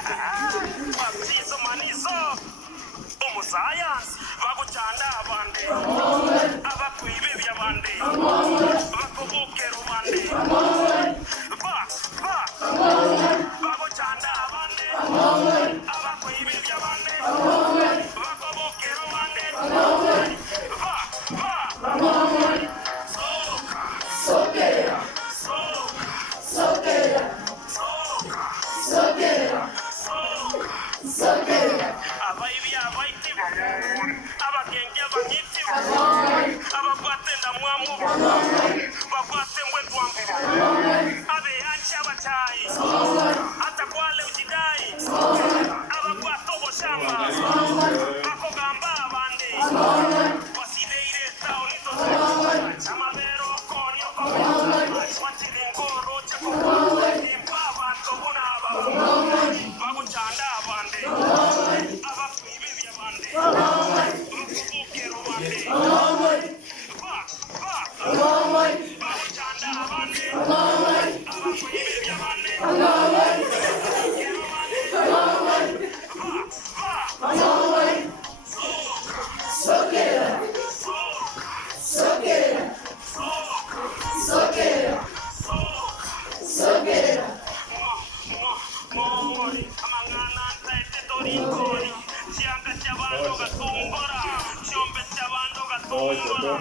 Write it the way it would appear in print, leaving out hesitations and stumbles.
Mabyizo manizo umusayansi bagucanda abandi abakwibe by'abandi bakubukera abandi bagucanda abandi abakwibe by'abandi bakubukera abandi Sokera. abayibi abayiti abagenge abanyiti abakwate ndamwamu bakwate mbwetwangu abeyaci abatayi atakwale ujidai abakwate oboshamba bakogamba abandi wasideire taonito amabero konyo watilingoro chako impabanto bunaba bagucanda abandi abakwibe by'abandi bakubukera abandi bagucanda abandi abakwibe by'abandi mongoli amangana ntaete torikoli chianga chavando gatumbora chiombe chavando gatumbora